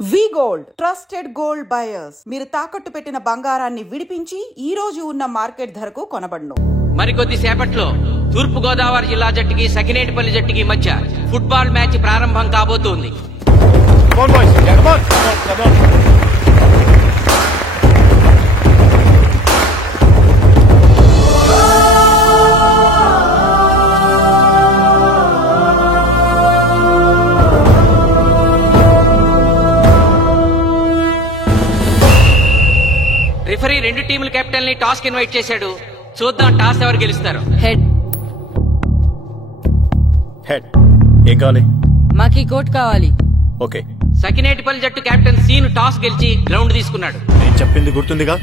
వి gold trusted gold buyers మీరు తాకట్టు పెట్టిన బంగారాన్ని విడిపించి ఈ రోజు ఉన్న మార్కెట్ ధరకు కొనబడును. మరికొద్ది సేపట్లో తూర్పు గోదావరి జిల్లా జట్టుకి సకినేటిపల్లి జట్టుకి మధ్య ఫుట్బాల్ మ్యాచ్ ప్రారంభం కాబోతోంది. రిఫరీ రెండు టీముల కెప్టెన్ ని టాస్ కి ఇన్వైట్ చేశాడు. చూద్దాం టాస్ ఎవరు గెలుస్తారు. హెడ్ హెడ్ ఏం కావాలి? మాకి కోట్ కావాలి. ఓకే. సకినేటిపల్లి జట్టు కెప్టెన్ సీను టాస్ గెలిచి గ్రౌండ్ తీసుకున్నాడు. నేను చెప్పింది గుర్తుందిగా,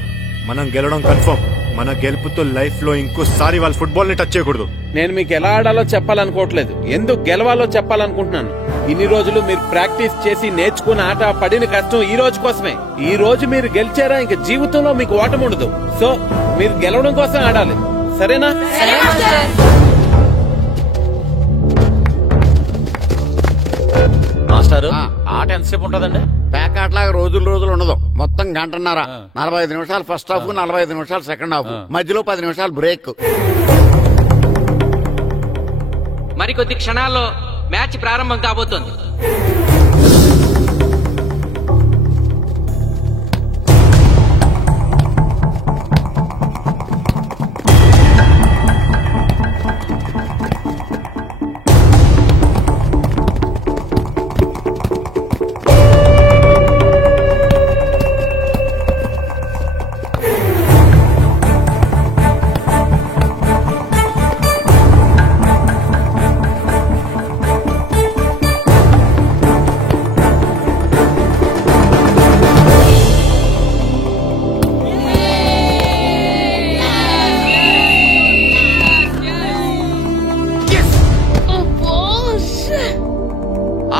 మనం గెలవడం కన్ఫర్మ్. మన గెలుపుతో లైఫ్ లో ఇంకోసారి వాళ్ళ ఫుట్బాల్ ని టచ్ చేయకూడదు. నేను మీకు ఎలా ఆడాలో చెప్పాలనుకోవట్లేదు, ఎందుకు గెలవాలో చెప్పాలనుకుంటున్నాను. ఇన్ని రోజులు మీరు ప్రాక్టీస్ చేసి నేర్చుకున్న ఆట పడిన కష్టం ఈ రోజు కోసమే. ఈ రోజు మీరు గెలిచారా ఇంక జీవితంలో మీకు ఓటమి ఉండదు. సో మీరు గెలవడం కోసం ఆడాలి, సరేనా? మాస్టర్, ఆట ఎంతసేపు ఉంటదండి? పేకాట్లాగా రోజులు ఉండదు. మొత్తం గంటన్నర. 45 నిమిషాలు ఫస్ట్ హాఫ్, 45 నిమిషాలు సెకండ్ హాఫ్, మధ్యలో 10 నిమిషాలు బ్రేక్. మరికొద్ది క్షణాల్లో మ్యాచ్ ప్రారంభం కాబోతోంది.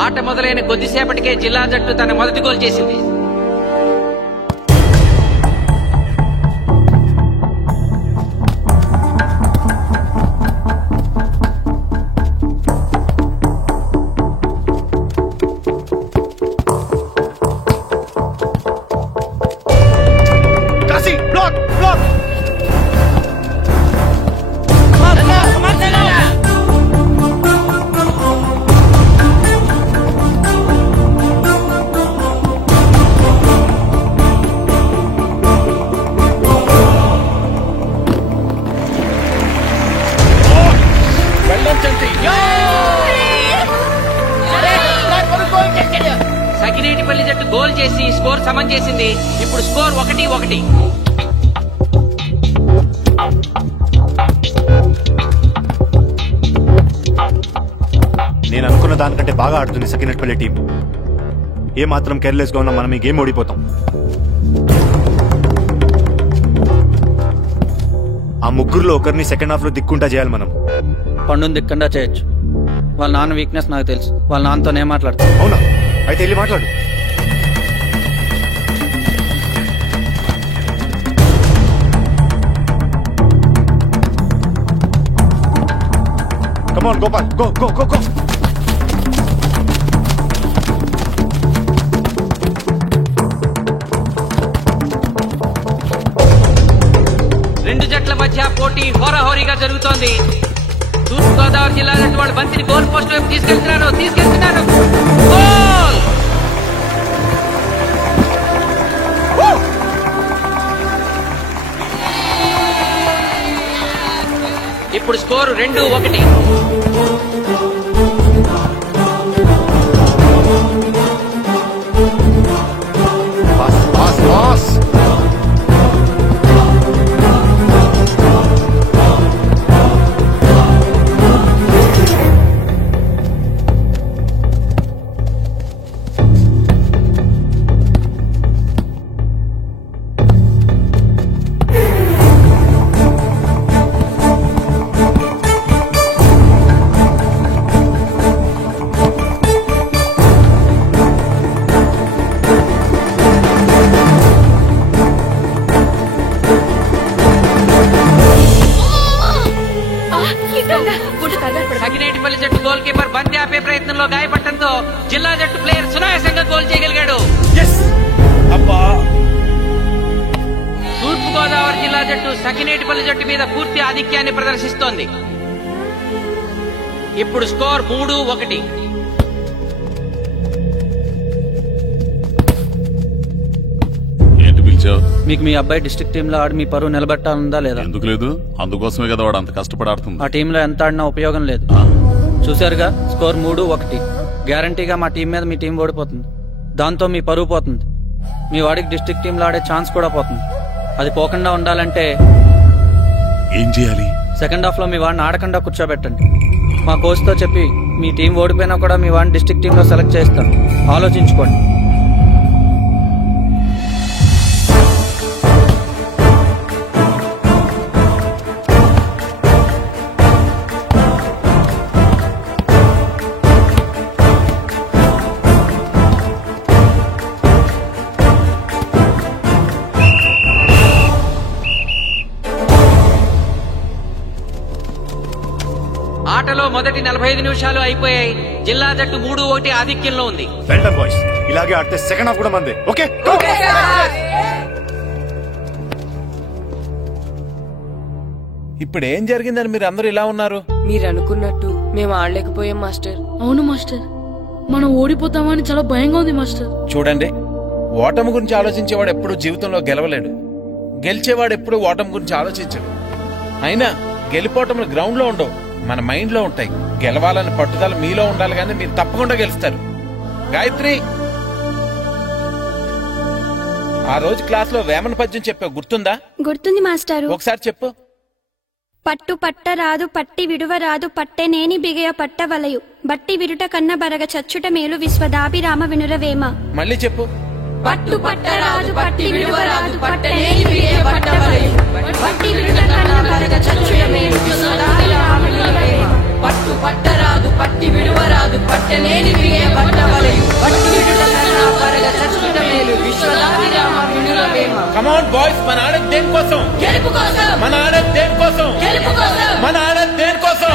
ఆట మొదలైన కొద్దిసేపటికే జిల్లా జట్టు తన మొదటి గోల్ చేసింది. సకినేటిపల్లి జట్టు గోల్ చేసి స్కోర్ సమం చేసింది. ఇప్పుడు స్కోర్ 1-1. నేను అనుకున్న దానికంటే బాగా ఆడుతుంది సకినేటిపల్లి టీం. ఏ మాత్రం కేర్లెస్ గా ఉన్నా మనం ఈ గేమ్ ఓడిపోతాం. ఆ ముగ్గురులో ఒకరిని సెకండ్ హాఫ్ లో దిక్కుంటా చేయాలి మనం. పండుని దిక్కుండా చేయొచ్చు. వాళ్ళ నాన్న వీక్నెస్ నాకు తెలుసు. వాళ్ళ నాన్నతో నేను మాట్లాడతాను. అవునా? అయితే వెళ్ళి మాట్లాడు. Come on, Gopal. Go. రెండు జట్ల మధ్య పోటీ హోరాహోరీగా జరుగుతోంది. తూర్పు గోదావరి జిల్లా జట్టు వాళ్ళు బంతిని గోల్ పోస్ట్ వైపు తీసుకెళ్తున్నారు. గోల్! ఇప్పుడు స్కోరు 2-1. పాస్. జట్టు సకినేటిపల్లి జట్టు మీద పూర్తి ఆధిక్యాన్ని ప్రదర్శిస్తోంది. ఇప్పుడు స్కోర్ 3-1. మీకు మీ అబ్బాయి డిస్ట్రిక్ట్ టీమ్ లో ఆడి మీ పరువు నిలబెట్టాలందా లేదా? ఎందుకు లేదు, అందుకోసమే కదా వాడు అంత కష్టపడి ఆడుతుంది. ఆ టీంలో ఎంత ఆడినా ఉపయోగం లేదు. చూసారుగా, స్కోర్ 3-1. గ్యారంటీగా మా టీం మీద మీ టీం ఓడిపోతుంది. దాంతో మీ పరువు పోతుంది. మీ వాడికి డిస్ట్రిక్ట్ టీంలో ఆడే ఛాన్స్ కూడా పోతుంది. అది పోకుండా ఉండాలంటే ఏం చేయాలి? సెకండ్ హాఫ్ లో మీ వాడిని ఆడకుండా కూర్చోబెట్టండి. మా కోచ్ తో చెప్పి మీ టీం ఓడిపోయినా కూడా మీ వాడిని డిస్ట్రిక్ట్ టీమ్ లో సెలెక్ట్ చేస్తాం. ఆలోచించుకోండి. ఆటలో మొదటి 45 నిమిషాలు అయిపోయాయి. జిల్లా జట్టు 3-1 ఆధిక్యంలో ఉంది. బాయ్స్, ఇలాగే ఆడితే సెకండ్ హాఫ్ కూడా మందే. ఓకే, ఇప్పుడు ఏం జరిగిందని మీరు అందరూ ఇలా ఉన్నారు? మీరు అనుకున్నట్టు మేము ఆడలేకపోయాం మాస్టర్. అవును మాస్టర్, మనం ఓడిపోతామని చాలా భయంగా ఉంది మాస్టర్. చూడండి, ఓటమి గురించి ఆలోచించేవాడు ఎప్పుడు జీవితంలో గెలవలేడు. గెలిచేవాడు ఎప్పుడు ఓటమి గురించి ఆలోచించడు. అయినా గెలిపోవటములు గ్రౌండ్ లో ఉండవు, మన మైండ్ లో ఉంటాయి. గెలవాలని పట్టుదల మీలో ఉండాలి, కానీ మీరు తప్పకుండా గెలుస్తారు. గాయత్రి, ఆ రోజు క్లాస్ లో వేమన పద్యం చెప్పావు, గుర్తుందా? గుర్తుంది మాస్టారు. ఒకసారి చెప్పు. పట్టు పట్టరాదు పట్టి విడువరాదు పట్టెనేని బిగయ పట్టవలయు బట్టి విరుట కన్న బరగ చచ్చుట మేలు విశ్వదాభిరామ వినురవేమ. మళ్ళీ చెప్పు. పట్టు పట్టరాదు పట్టి విడువరాదు పట్టనేని బిగయ పట్టవలయు బట్టి విరుట కన్న బరగ చచ్చుట మేలు విశ్వదాభిరామ వినురవేమ. పట్టు పట్టరాదు పట్టి విడువరాదు పట్టనేని బిగయ పట్టవలయు బట్టి విరుట కన్న బరగ చచ్చుట మేలు విశ్వదాభిరామ వినురవేమ. కమ్ ఆన్ బాయ్స్, మన ఆడేది దేనికోసం? గెలుపు కోసం. మన ఆడేది దేనికోసం? గెలుపు కోసం. మన ఆడేది దేనికోసం?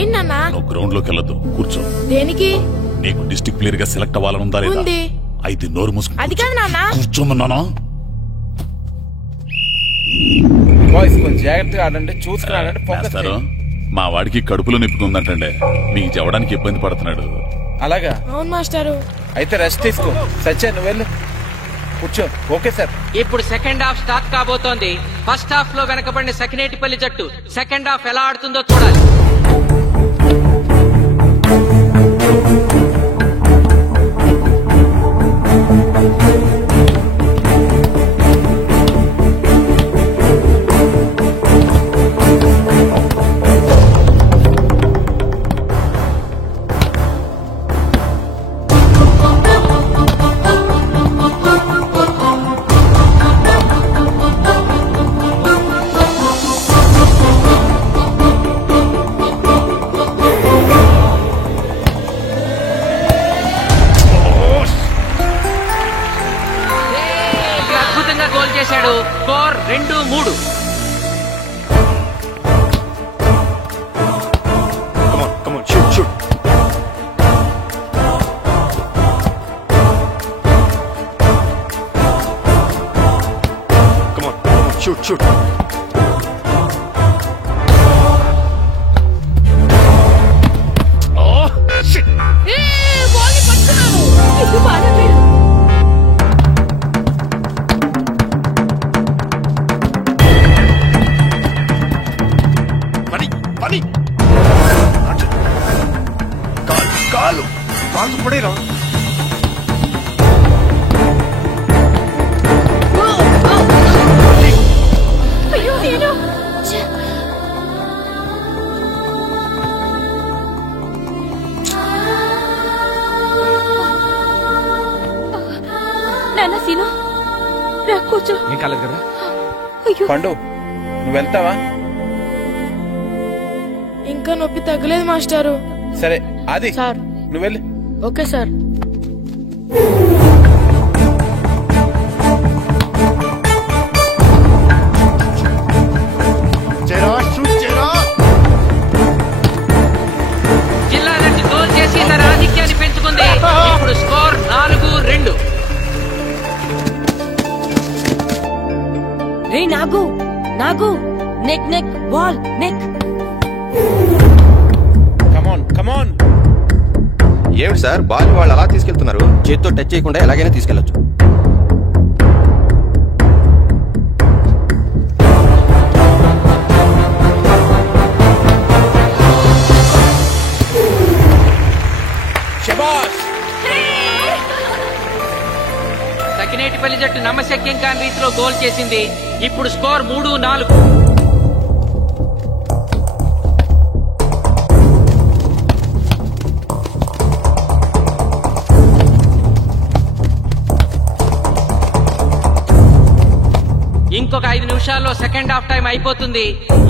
ఏంటన్నా? నువ్వు గ్రౌండ్ లోకి వెళ్ళదు, కూర్చో. దేనికి? నీకు డిస్ట్రిక్ట్ ప్లేయర్ గా సెలెక్ట్ అవ్వాలనుందా లేదా? ఉంది. అయితే నోరు మూసుకుని అది కాదు నాన్న. కూర్చోమన్నానా? బాయ్స్ కొంచెం జాగ్రత్తగా ఆడండి, చూసుకుని ఆడండి, ఫోకస్ చేస్తారు. చేయండి. మా వాడికి కడుపులో నిప్పుకుందంటండి, మీకు చెప్పడానికి ఇబ్బంది పడుతున్నాడు. అలాగా? అవును మాస్టారు. అయితే రెస్ట్ తీసుకో. సచ్చే, నువ్వు వెళ్ళు, కూర్చో. Okay sir. ఇప్పుడు సెకండ్ హాఫ్ స్టార్ట్ కాబోతోంది. ఫస్ట్ హాఫ్ లో వెనకబడిన సకినేటిపల్లి జట్టు సెకండ్ హాఫ్ ఎలా ఆడుతుందో చూడాలి. గోల్ చేశాడు. Score 2-3. Come on, shoot. Come on, shoot. Oh, shit. Ball ని పట్టుకున్నాను. ఇది బాధపడు. పని కాలు పడేరా. అయ్యో నేను నాన్న సీను రా కూర్చో. ఏం కాలేదు కదా? అయ్యో పండు, నువ్వు వెళ్తావా? ఇంకా నొప్పి తగ్గలేదు మాస్టారు. సరే, అది సార్. నువ్వు వెళ్ళి. Okay sir. జిల్లా జట్టు గోల్ చేసి తన నెక్ నెక్ బాల్ నెక్. కమాన్ కమాన్. ఏమిటి సార్ బాల్ వాళ్ళు అలా తీసుకెళ్తున్నారు? చేతితో టచ్ చేయకుండా ఎలాగైనా తీసుకెళ్లొచ్చు. సకినేటిపల్లి జట్టు నమ్మశక్యం కాని రీతిలో గోల్ చేసింది. ఇప్పుడు స్కోర్ 3-4. ఇంకొక 5 నిమిషాల్లో సెకండ్ హాఫ్ టైం అయిపోతుంది.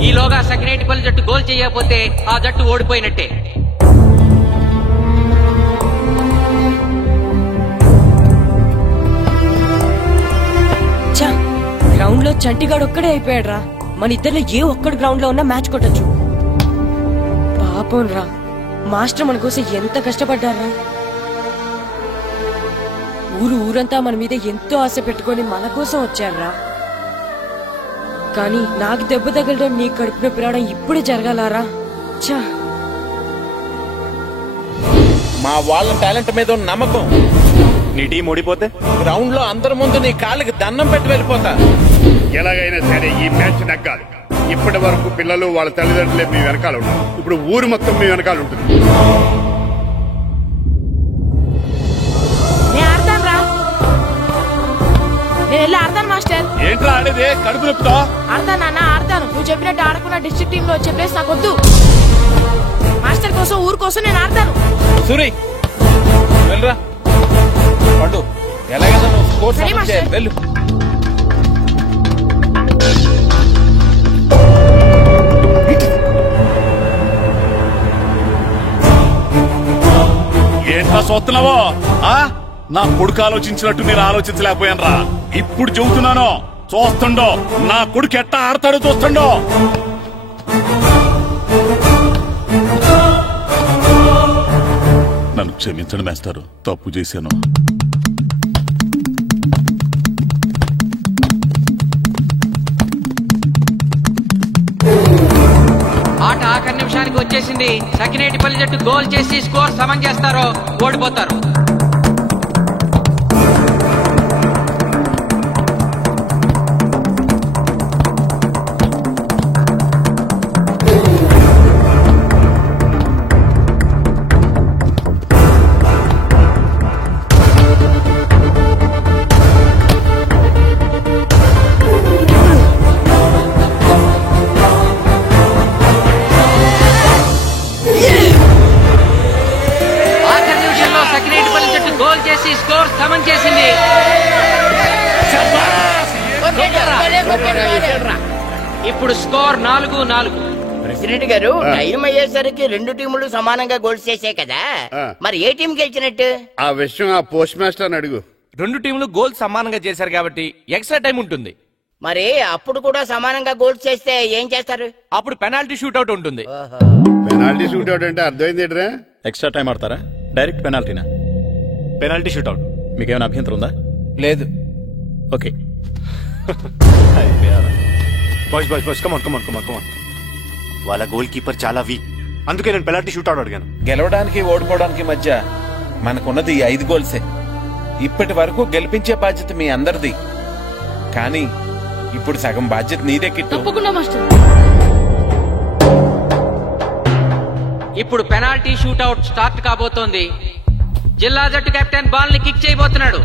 ఈలోగా సకినేటిపల్లి జట్టు గోల్ చేయకపోతే ఆ జట్టు ఓడిపోయినట్టే. గ్రౌండ్ లో చంటిగాడు ఒక్కడే అయిపోయాడు రా. మన ఇద్దరిలో ఏ ఒక్కడు గ్రౌండ్ లో ఉన్నా మ్యాచ్ కొట్టచ్చు. పాపం రా, మాస్టర్ మన కోసం ఎంత కష్టపడ్డారా. ఊరంతా మన మీద ఎంతో ఆశ పెట్టుకొని మన కోసం వచ్చారా. కానీ నాకు దెబ్బ తగలడం, నీ కడుపు నొప్పి రావడం ఇప్పుడే జరగాలారా. చా, మా వాళ్ళ టాలెంట్ మీద ఉన్న నమ్మకం. నీ టీం ఓడిపోతే గ్రౌండ్ లో అందరి ముందు నీ కాళ్ళకి దండం పెట్టి వెళ్ళిపోతా. ఎలాగైనా సరే ఈ మ్యాచ్ నెగ్గాలి. ఇప్పటి వరకు పిల్లలు వాళ్ళ తల్లిదండ్రులే మీ వెనకాల ఉంటారు. ఇప్పుడు ఊరు మొత్తం మీ వెనకాల ఉంటుంది. ఆడతాను మాస్టర్. ఏంట్రా ఆడేది? కడుపు నొప్పుతో ఆడతాను ఆడతాను. నువ్వు చెప్పినట్టు ఆడకుండా డిస్ట్రిక్ట్ టీమ్ లో వచ్చే ప్లేస్ నాకు వద్దు. మాస్టర్ కోసం, ఊరు కోసం నేను ఆడతాను. సూరి వెళ్ళరా. పండు ఎలాగైనా నువ్వు స్కోర్ సమన్ చేయాలి. వెళ్ళు. ఏంట్రా చూస్తున్నావో? నా కొడుకు ఆలోచించినట్టు నేను ఆలోచించలేకపోయాను రా. ఇప్పుడు చెబుతున్నాను, చూస్తుండో నా కొడుకు ఎట్టా ఆడతాడో చూస్తుండో. నన్ను క్షమించండి మేస్టారు, తప్పు చేశాను. ఆట ఆఖరి నిమిషానికి వచ్చేసింది. సకినేటిపల్లి జట్టు గోల్ చేసి స్కోర్ సమం చేస్తారో ఓడిపోతారు. స్కోర్ సమన్ చేసింది. ఇప్పుడు స్కోర్ 4-4. ప్రెసిడెంట్ గారు, టైం అయ్యేసరికి 2 టీములు సమానంగా గోల్స్ చేసాయి కదా, మరి ఏ టీం గెలిచినట్టు? ఆ విషయం ఆ పోస్ట్ మాస్టర్ అడుగు. 2 టీములు గోల్ సమానంగా చేశారు కాబట్టి ఎక్స్ట్రా టైం ఉంటుంది. మరి అప్పుడు కూడా సమానంగా గోల్స్ చేస్తే ఏం చేస్తారు? అప్పుడు పెనాల్టీ షూట్అవుట్ ఉంటుంది. పెనాల్టీ షూట్అవుట్ అంటే అర్థమైంది ఏంట్రా? ఎక్స్ట్రా టైం ఆడతారా, డైరెక్ట్ పెనాల్టీనా? Penalty shootout. మీకేమైనా అభ్యంతరం ఉందా? లేదు. ఓకే. Boys come on. వాళ్ళ గోల్ కీపర్ చాలా వీక్, అందుకే నేను పెనాల్టీ షూట్అవుట్ అడిగాను. గెలవడానికి ఓడిపోవడానికి మధ్య మనకున్నది 5 గోల్సే. ఇప్పటి వరకు గెలిపించే బాధ్యత మీ అందరిది. కానీ ఇప్పుడు సగం బాధ్యత నీదే కిట్టు. ఇప్పుడు పెనాల్టీ షూట్అవుట్ స్టార్ట్ కాబోతోంది. జిల్లా జట్టు కెప్టెన్ బాల్ ని కిక్ చేయబోతున్నాడు.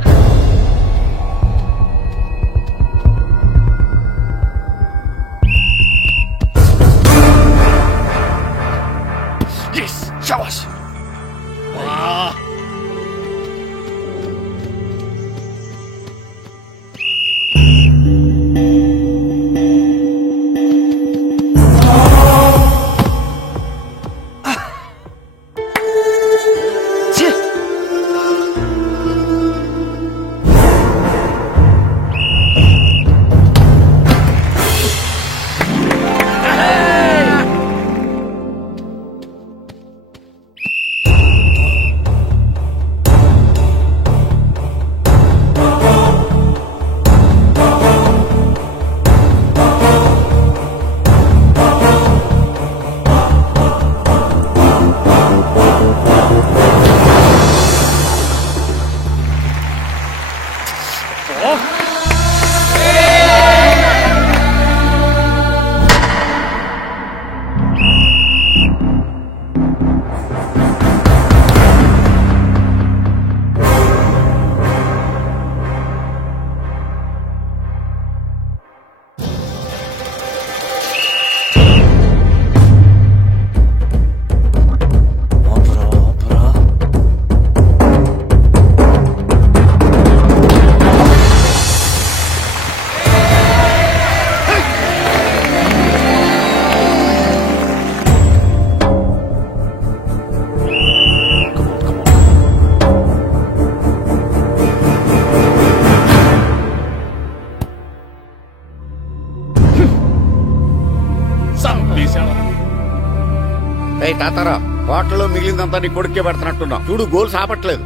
తాతారా హోటల్లో మిగిలిందంతా నీ కొడుకే పెడుతున్నట్టున్నావు. చూడు గోల్స్ ఆపట్లేదు.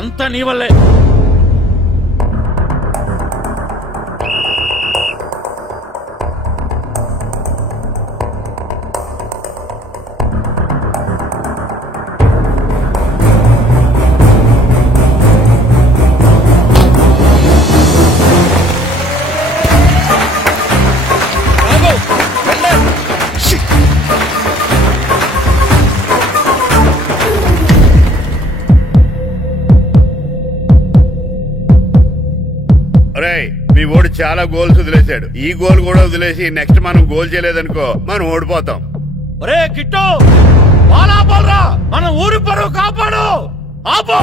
అంతా నీ వల్లే. మీ ఓడి చాలా గోల్స్ వదిలేశాడు. ఈ గోల్ కూడా వదిలేసి నెక్స్ట్ మనం గోల్ చేయలేదనుకో మనం ఓడిపోతాం. ఒరే కిట్టు, బాలా బాలరా, మన ఊరి పరువు కాపాడు. ఆపో.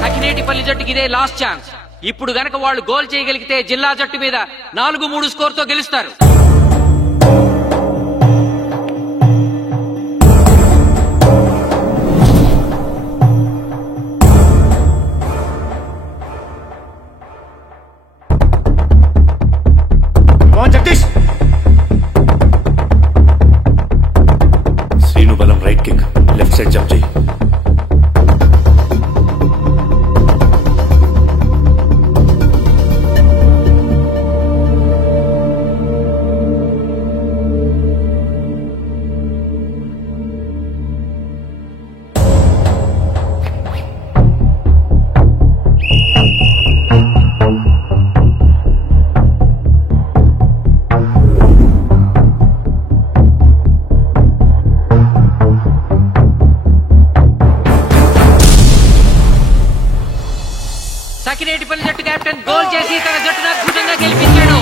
సకినేటిపల్లి జట్టుకి ఇదే లాస్ట్ ఛాన్స్. ఇప్పుడు గనక వాళ్ళు గోల్ చేయగలిగితే జిల్లా జట్టు మీద 4-3 స్కోర్ తో గెలుస్తారు. జగదీష్, శ్రీను బలం right kick, left side jump చేయి. సకినేటిపల్లి జట్టు కెప్టెన్ గోల్ చేసి తన జట్టును అద్భుతంగా గెలిపించాడు.